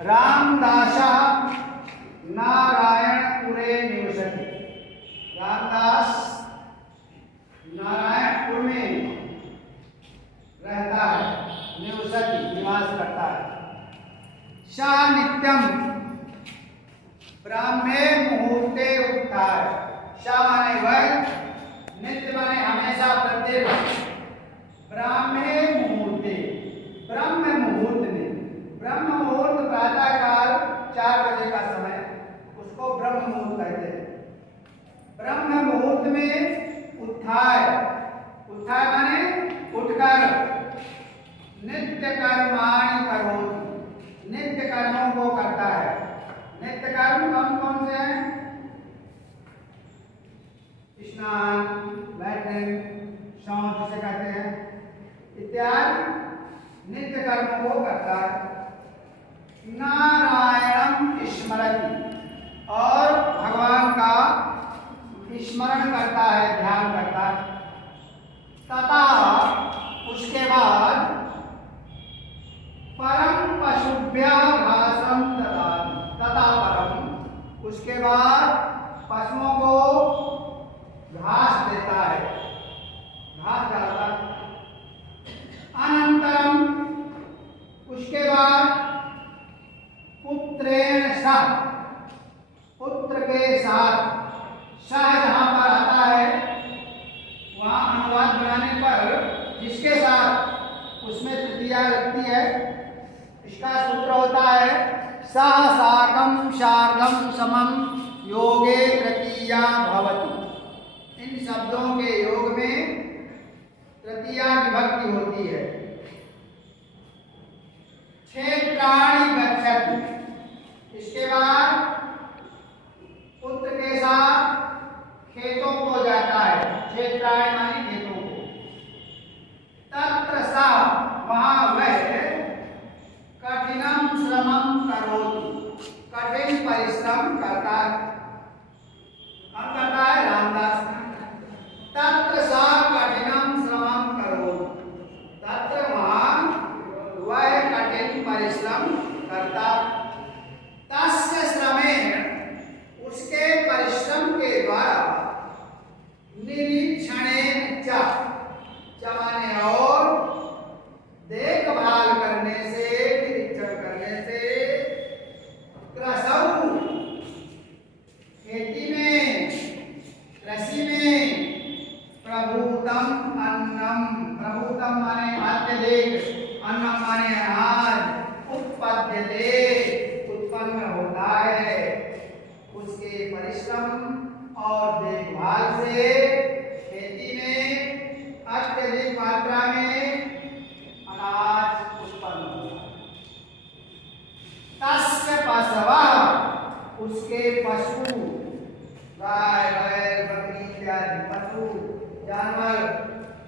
रामदास नारायणपुरे निवसति। रामदास नारायणपुर में रहता है, निवसति निवास करता है। सा नित्यम ब्राह्मे मुहूर्ते उत्थाय। सा माने वह, नित्य माने हमेशा, प्रत्येक, ब्राह्मे मुहूर्ते, ब्रह्म मुहूर्त में, ब्रह्म मुहूर्त प्रातः काल 4 बजे का समय, उसको ब्रह्म मुहूर्त कहते हैं। ब्रह्म मुहूर्त में उत्थाय, उत्थाय माने उठकर, नित्य कर्माणि करोति, नित्य कर्मों को करता है। नित्य कर्म कौन कौन से हैं? स्नान, लैट्रिन, शौच जिसे कहते हैं, इत्यादि नित्य कर्मों को करता है। नारायणम स्मरति, और भगवान का स्मरण करता है, ध्यान करता है। तथा उसके बाद परम पशुभ्याघासम ददाति। तथा परम, उसके बाद पशुओं को घास देता है, घास डालता है। अनंतरम, उसके बाद पुत्रेण सह, पुत्र के साथ, सह जहां पर आता है वहां अनुवाद बनाने पर जिसके साथ, उसमें तृतीया लगती है। इसका सूत्र होता है सह साकं शार्दं समं योगे तृतीया भवति। इन शब्दों के योग में तृतीया विभक्ति होती है। क्षेत्राणि गच्छति, इसके बाद पुत्र के साथ खेतों को जाता है। क्षेत्राणि माने खेतों को। तत्र सा, वहां वह कठिनम श्रमम करोति, कठिन परिश्रम करता है। कौन करता है? रामदास। तत्र सा कठिनम श्रमम करोति, तत्र वहां वह कठिन परिश्रम करता। तस्य श्रमेण, उसके परिश्रम के द्वारा, निरीक्षणेन च, माने और, देखभाल करने से, निरीक्षण करने से, कृषौ, खेती में, कृषि में, प्रभूतम अन्नम, प्रभूतम माने अत्यधिक, अन्नम माने अनाज, उत्पद्यते, उत्पन्न होता है। उसके परिश्रम और देखभाल से खेती में अत्यधिक मात्रा में अनाज उत्पन्न होता है। तस्य पशवः, उसके पशु, गाय, बैल, बकरी इत्यादि पशु जानवर,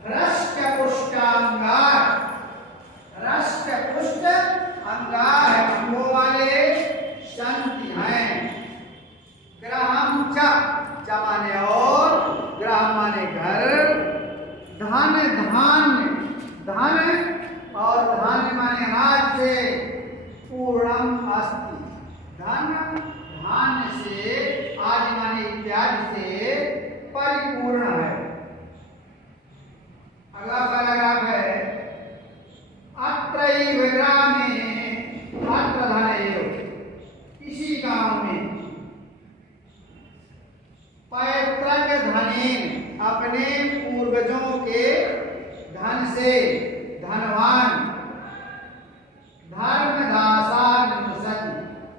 हृष्ट पुष्टांगाः, हृष्ट पुष्ट अंगाः, अंगों वाले संति हैं। ग्रहम च, माने और, ग्रह माने घर, धन धान्य, धन और धान्य माने अनाज से, पूर्णम अस्ति, धन धान्य से, आदि माने इत्यादि से परिपूर्ण है। अगला पैराग्राफ है अत्रैव ग्रामे, अत्र धनैव, इसी गांव में, पैतृक धनेन, अपने पूर्वजों के धन से धनवान, धर्मदासा निवसति,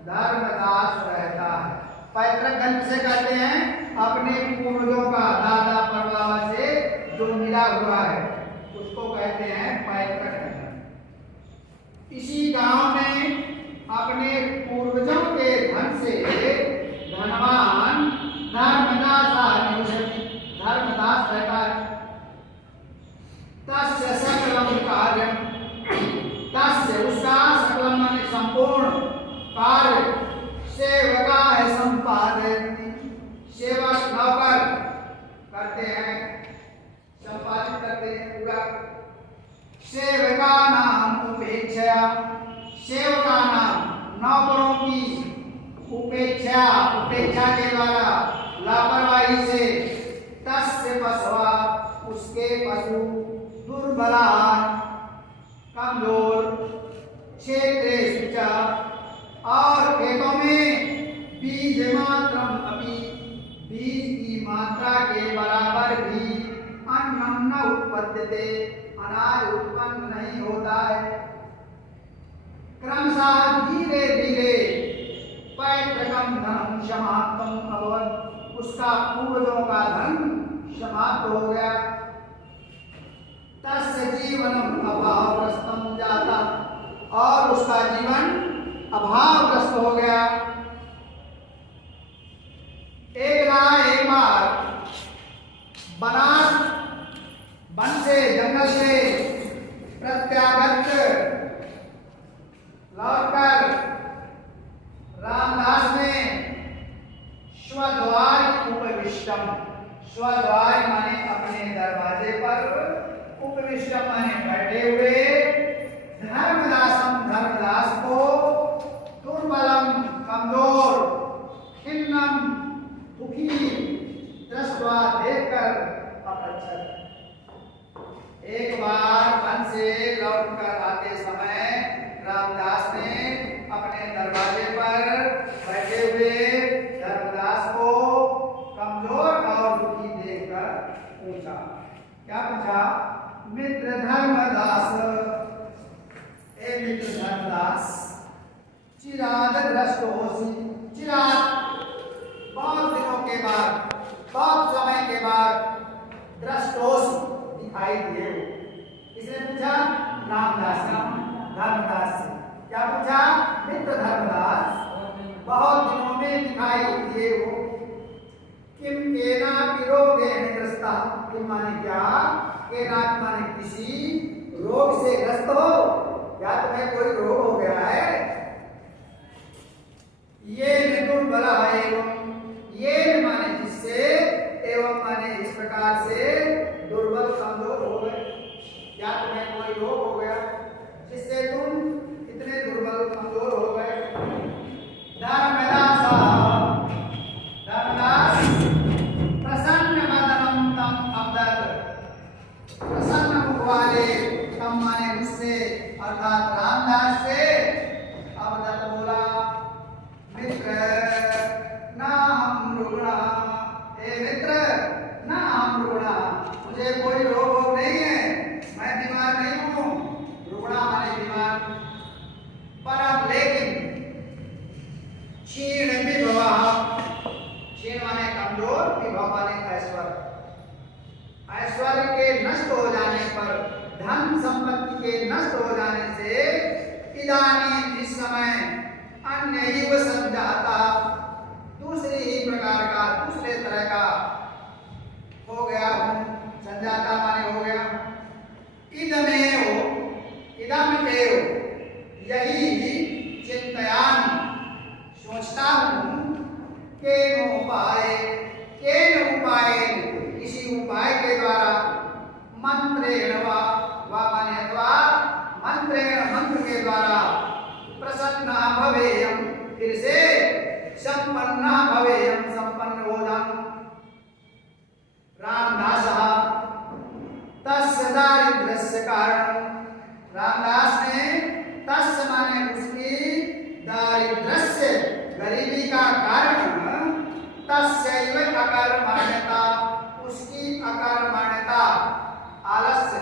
धर्मदास रहता है। पैतृक धन से कहते हैं अपने पूर्वजों का, दादा परबाबा से जो मिला हुआ है, उसको कहते हैं पैतृक धन। इसी गांव में अपने पूर्वजों के धन से धनवान धर्मदासा निवसति, धर्मदास रहता है। तस्य सकलम कार्यम, तस्य, उसका, सकलम माने संपूर्ण, कार्य, सेवका है संपादयति, सेवक नौकर करते हैं, संपादित करते हैं पूरा। सेवका नाम उपेक्षया, सेवका नाम, नौकर उपेक्षा के द्वारा, लापरवाही से, तस्य पशवा उसके पशु, दुर्बलाः कमजोर, क्षेत्रेषु च और खेतों में, बीज मात्रम अपि बीज की मात्रा के बराबर भी अन्नम न उत्पद्यते अनाज उत्पन्न नहीं होता है। क्रमशः धीरे धीरे पैतृकम धन समाप्तम अभवत् उसका पूर्वजों का धन समाप्त हो गया। तस्य जीवनम अभावग्रस्तम जाता और उसका जीवन अभावग्रस्त हो गया। एक बार वन से जंगल से प्रत्यागत लौटकर रामदास ने स्वद्वार उपविष्टम, स्वद्वार माने अपने दरवाजे पर, उपविष्टम माने बैठे हुए, धर्मदास को दुर्बलम कमजोर, खिन्नम दुखी दृष्टवा देखकर अपरछत। एक बार वन से लौटकर आते समय रामदास ने अपने दरवाजे पर बैठे हुए धर्मदास को कमजोर और दुखी देखकर पूछा। क्या पूछा? मित्र धर्मदास, ए मित्र धर्मदास, चिराद दृष्ट होसी, चिराद बहुत दिनों के बाद, बहुत समय के बाद दृष्टोसी दिखाई दिए। इसने पूछा रामदास धर्मदास से। क्या पूछा? मित्र धर्मदास, बहुत दिनों में दिखाई दिए हो। किम केना रोगेण ग्रस्ता, किम माने क्या, केना माने किसी रोग से ग्रस्त हो, क्या तुम्हें कोई रोग हो गया है? ये दुर्बल है एवं, ये माने जिससे, एवं माने इस प्रकार से दुर्बल कमजोर हो गए। क्या तुम्हें कोई रोग हो गया जिससे तुम इतने दुर्बल कमजोर हो गए? धर्मदास प्रसन्न वदनम तम अवदत्, प्रसन्न मुख वाले तम माने उससे अर्थात रामदास से अवदत् बोला, मित्र ना हम रुग्णा, ए मित्र ना हम रुग्णा, मुझे कोई रोग नहीं है, मैं बीमार नहीं हूँ। रुग्णा माने बीमार, पर लेकिन क्षीण विभव, क्षीण माने कमजोर, विभव माने ऐश्वर्य, ऐश्वर्य के नष्ट हो जाने पर, धन संपत्ति के नष्ट हो जाने से, इदानीं इस समय अन्यैव संजाता, दूसरी ही प्रकार का, दूसरे तरह का हो गया हूँ। संजाता माने हो गया। इदमेव, इदम एव, यही चिंतयान सोचता हूँ, केन उपाय, किसी उपाय के द्वारा, मंत्रेण वा माने अथवा मंत्रेण मंत्र के द्वारा, प्रसन्न भवेयम, फिर से संपन्न भवेयम, संपन्न हो जाऊं। रामदास तस्य दारिद्र्यस्य कारण, रामदास ने तस्य माने उसकी, दारिद्र्यस्य गरीबी का कारण, तस्यैव अकर्मण्यता उसकी अकर्मण्यता, आलस्य,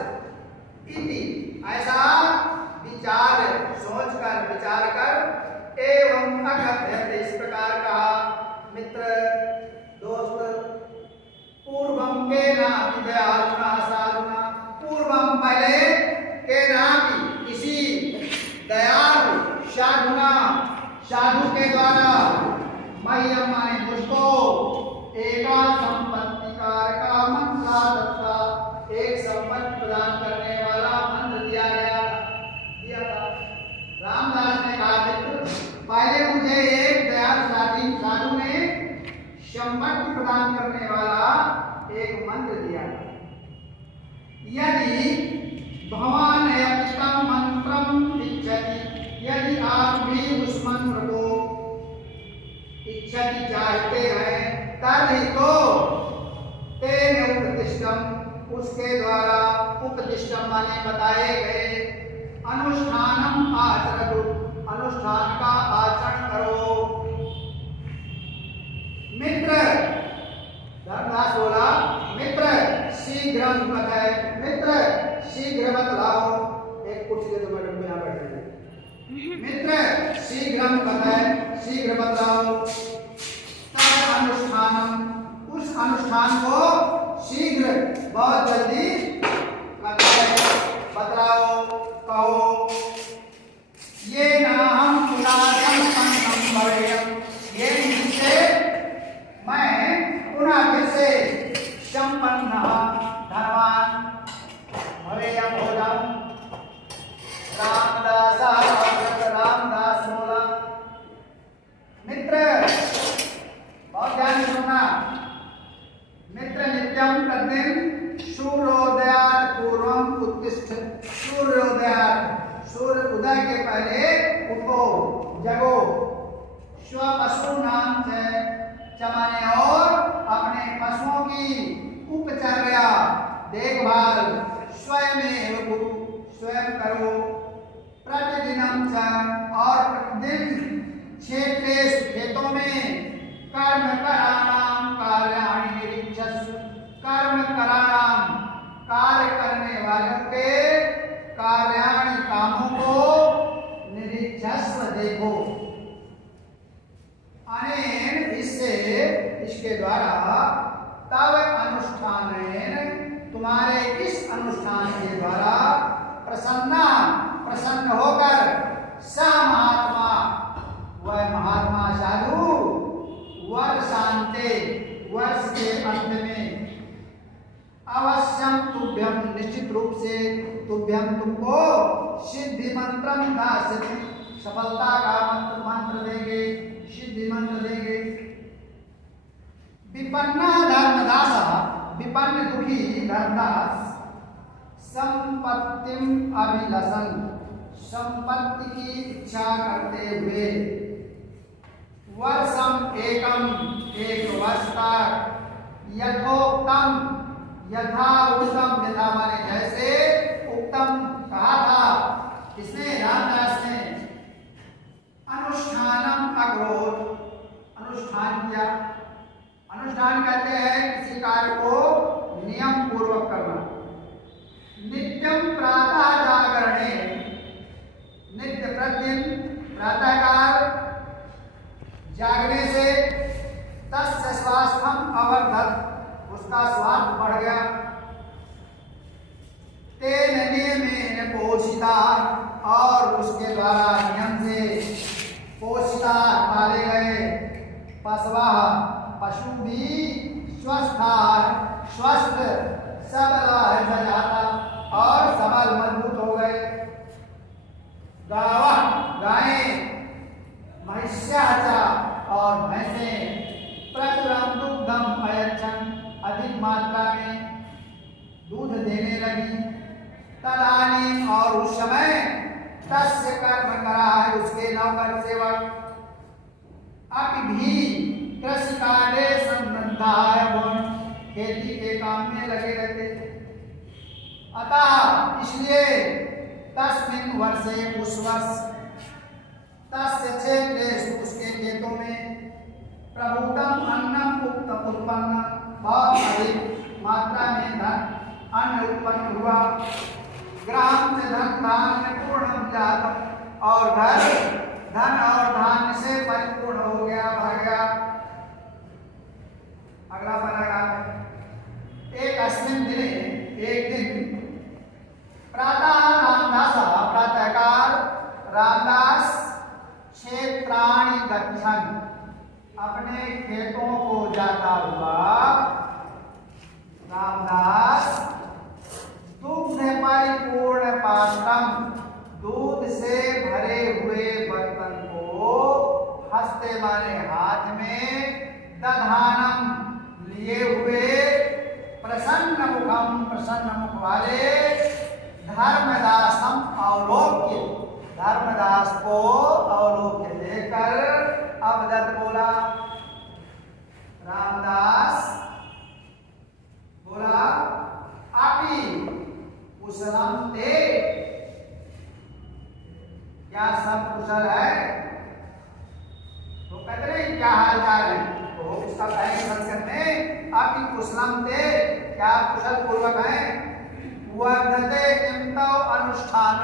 इति ऐसा विचार सोचकर, विचार कर, एवं अकथ्यते इस प्रकार कहा। मित्र दोस्त, पूर्वम के नापि दयालुना साधुना, पूर्वम पहले, के नापि किसी दयालु साधुना, साधु के द्वारा, मह्यम माने मुझको, एका संपत्ति कारका मंत्रा दत्ता, एक संपत्ति प्रदान करने वाला मंत्र दिया था। रामदास ने कहा, पहले मुझे एक दयालु साधु ने संपत्ति प्रदान करने वाला एक मंत्र दिया। यदि भगवान यत्तम मंत्रम इच्छति, यदि आप भी उस मंत्र को यदि चाहते हैं तभी तो तेन उपदिष्टम, उसके द्वारा उपदिष्टम माने बताए गए, अनुष्ठानम आचरतु, अनुष्ठान का आचरण करो। मित्र, धर्मदास बोला मित्र शीघ्रम कथय, मित्र शीघ्र बतलाओ। एक कुर्सी दे दो मैडम, यहाँ बैठ जाइए। मित्र शीघ्रम कथय, शीघ्र बतलाओ। तद अनुष्ठानम, उस अनुष्ठान को शीघ्र बहुत जल्दी कथय बतलाओ, कहो। ये नाहम पुनादम संगम भवेयम, ये जिससे मैं पुनः फिर से संपन्न धनवान भवेयम हो जाऊं। रामदास बोला मित्र, बहुत ध्यान से सुनना। मित्र नित्यम प्रतिदिन सूर्योदयात् पूर्वम उत्तिष्ठ, सूर्योदयात्, सूर्य उदय के पहले उठो, जगो। स्वपशूनां च माने और अपने पशुओं की उपचर्या देखभाल स्वयं स्वयं करो। प्रतिदिनम च, और प्रतिदिन क्षेत्रेषु खेतों में कर्म कराणाम कार्याणि निरीक्षस्व, कर्म कराणाम कार्य करने वालों के कार्याणि कामों को निरीक्षस्व देखो। अनेन इससे, इसके द्वारा तव अनुष्ठानेन, तुम्हारे इस अनुष्ठान के द्वारा प्रसन्ना, प्रसन्न होकर स महात्मा, वह महात्मा साधु वर्षांते, वर्ष के अंत में अवश्यम तुभ्यम, निश्चित रूप से तुभ्यम तुमको सिद्धि मंत्रम दास्यति, सफलता का मंत्र देंगे, सिद्धि मंत्र देंगे। विपन्ना धर्मदास, विपन्न दुखी धर्मदास संपत्तिम अभिलषन्, संपत्ति की इच्छा करते हुए वर्षम एकम, एक वर्ष तक यथोक्तम, यथा उत्तम, यथा माने जैसे उत्तम कहा था किसने, रामदास ने, अनुष्ठानम अकरोत्, अनुष्ठान किया। अनुष्ठान कहते हैं किसी कार्य को नियम पूर्वक करना। नित्यम प्रातः जागरणे, नित्य प्रतिदिन प्रातःकाल जागने से तस्य स्वास्थ्यम अवर्धत, उसका स्वास्थ्य बढ़ गया। तेन नियमेन पोषिता, और उसके द्वारा नियम से पोषिता पाले गए पशवा, पशु भी स्वस्था, स्वस्थ सबल जाता और सबल मजबूत हो गए। गावा, गायें, महिष्या, और भैंसें प्रचुरम दुग्धम अयच्छन्, अधिक मात्रा में दूध देने लगी। तदानीं, और उस समय तस्य कर्म करा है उसके नौकर सेवक, अभी भी कृषि कार्य संबंधाय, खेती के काम में लगे रहते थे। अतः इसलिए तस्मिन् वर्षे, उस वर्ष, तस्य क्षेत्रेषु, उसके खेतों में प्रभुतम अन्नम उत्पन्न, बहुत अधिक मात्रा में धन अन्न उत्पन्न हुआ। ग्राम से धन धान्य पूर्ण जातम, और घर धन और धान्य से परिपूर्ण हो गया, भर गया। अगला पैराग्राफ है। एक अस्मिन् दिने, एक दिन, प्रातः रामदास, प्रातःकाल रामदास क्षेत्राणि गच्छन्, अपने खेतों को जाता हुआ रामदास दुग्ध परिपूर्ण पात्रम, दूध से भरे हुए बर्तन को हस्ते माने हाथ में, दधानम लिए हुए, प्रसन्न मुखम, प्रसन्न मुख वाले धर्मदासम अवलोक्य, धर्मदास को अवलोक्य देखकर अवदत्त बोला, कुशल है? तो कहते हैं क्या हाल चाल है? तो उसका कहेंगे संस्कृत में आपकी कुशलम थे, क्या कुशल पूर्वक है? वर्धते किम तव अनुष्ठान,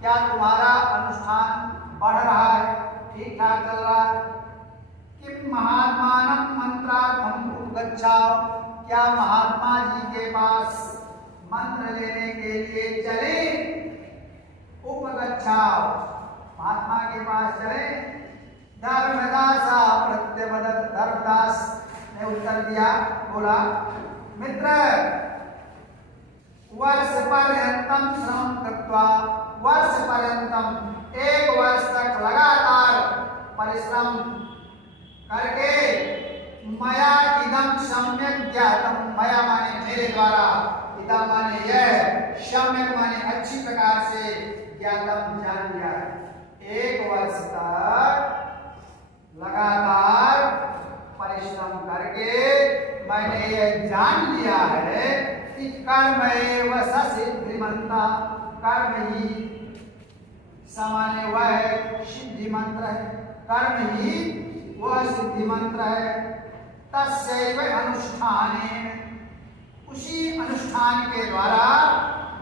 क्या तुम्हारा अनुष्ठान बढ़ रहा है, ठीक ठाक चल रहा है? किम महात्मानं मंत्रार्थम उपगच्छाओ, क्या महात्मा जी के पास मंत्र लेने के लिए चले? उपगच्छाओ, महात्मा के पास चले। धर्मदासा प्रत्यवदत, धर्मदास ने उत्तर दिया, बोला मित्र वर्ष पर्यंतम श्रम कृत्वा, वर्ष पर्यंतम एक वर्ष तक लगातार परिश्रम करके मया इदम सम्यक ज्ञातम, मया माने मेरे द्वारा, इदम माने यह, सम्यक माने अच्छी प्रकार से, ज्ञातम जान लिया है। एक वर्ष तक लगातार परिश्रम करके मैंने यह जान लिया है कि कर्म एव सिद्धिमंता, कर्म ही सामान्य वह सिद्धि मंत्र है, कर्म ही वह सिद्धि मंत्र है। तस्यैव अनुष्ठानेन, उसी अनुष्ठान के द्वारा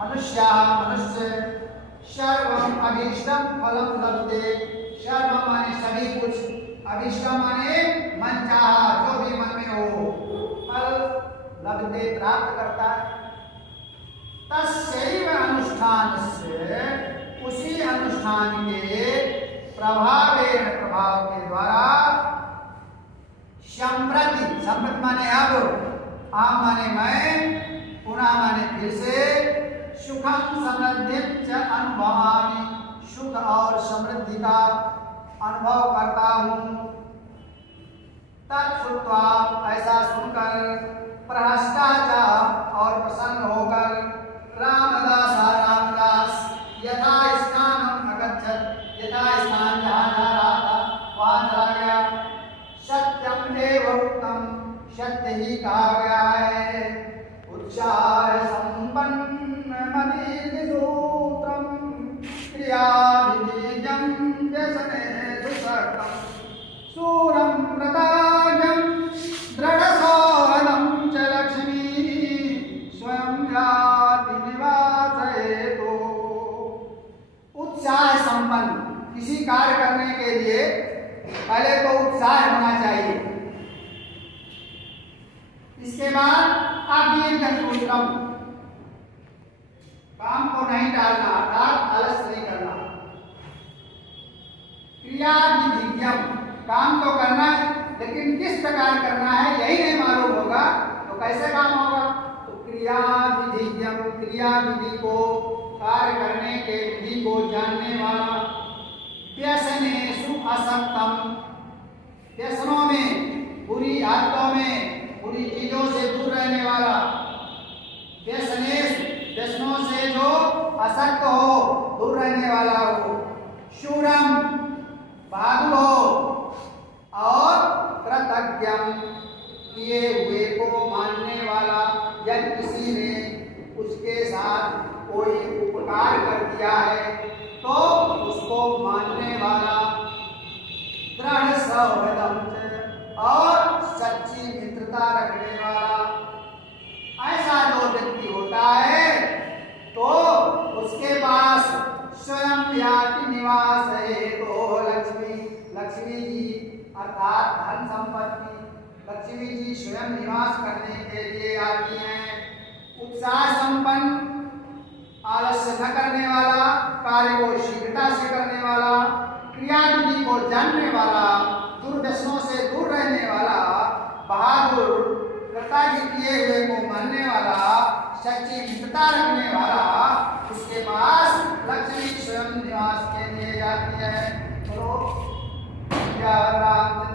मनुष्य सर्वम अभीष्टम फलम लभते, सर्व माने सभी कुछ, अभीष्टम माने मन चाहा जो भी मन में हो, फल लभते प्राप्त करता है। तस्यैव अनुष्ठान से, उसी अनुष्ठान के प्रभावेन, प्रभाव के द्वारा, संप्रति, संप्रति माने अब, आम माने मैं, पुनः माने फिर से, सुखम समृद्धि च अनुभवामि, सुख और समृद्धि का अनुभव करता हूँ। तत्श्रुत्वा, ऐसा सुनकर, प्रहष्टाचार और प्रसन्न होकर, रामदास यथा स्थानम अगच्छत, यथा स्थान जहाँ जा रहा था वहाँ चला गया। सत्यम एव उक्तम, सत्य ही कहा गया है। उत्साह संपन्न मति सूत्रम, क्रियाभिधीजं व्यसनेषु सर्वं, सूरं प्रदायं दृढसाहनं च लक्ष्मी स्वयं याति निवासयेतो। उत्साह संपन्न, किसी कार्य करने के लिए पहले तो उत्साह होना चाहिए, इसके बाद अभिधीजं, काम को नहीं टालना, अर्थात आलस नहीं करना। क्रियाभिधीजं, काम तो करना है लेकिन किस प्रकार करना है यही नहीं मालूम होगा तो कैसे काम होगा? तो क्रियाभिधीजं, क्रियाविधि को, कार्य करने के विधि को जानने वाला। व्यसनेषु असक्तम, व्यसनों में, बुरी आदतों में, बुरी चीजों से दूर रहने वाला। व्यसनेषु, व्यसनों से जो असक्त हो, दूर रहने वाला हो। शूरम, बहादुर हो, और कृतज्ञम, किए हुए को मानने वाला। यदि किसी ने उसके साथ कोई उपकार कर दिया है तो उसको मानने वाला। दृढ़ सौहृदम, और सच्ची मित्रता रखने वाला। ऐसा जो व्यक्ति होता है तो उसके पास स्वयं याति निवास है, तो लक्ष्मी, लक्ष्मी जी अर्थात धन संपत्ति, लक्ष्मी जी स्वयं निवास करने के लिए आती हैं। उत्साह संपन्न, आलस्य न करने वाला, कार्य को शीघ्रता से करने वाला, क्रियाविधि को जानने वाला, दुर्व्यसनों से दूर रहने वाला, बहादुर, कृतज्ञ किए हुए को मानने वाला, सच्ची मित्रता रखने वाला, उसके पास लक्ष्मी स्वयं निवास के लिए जाती है। तो क्या राम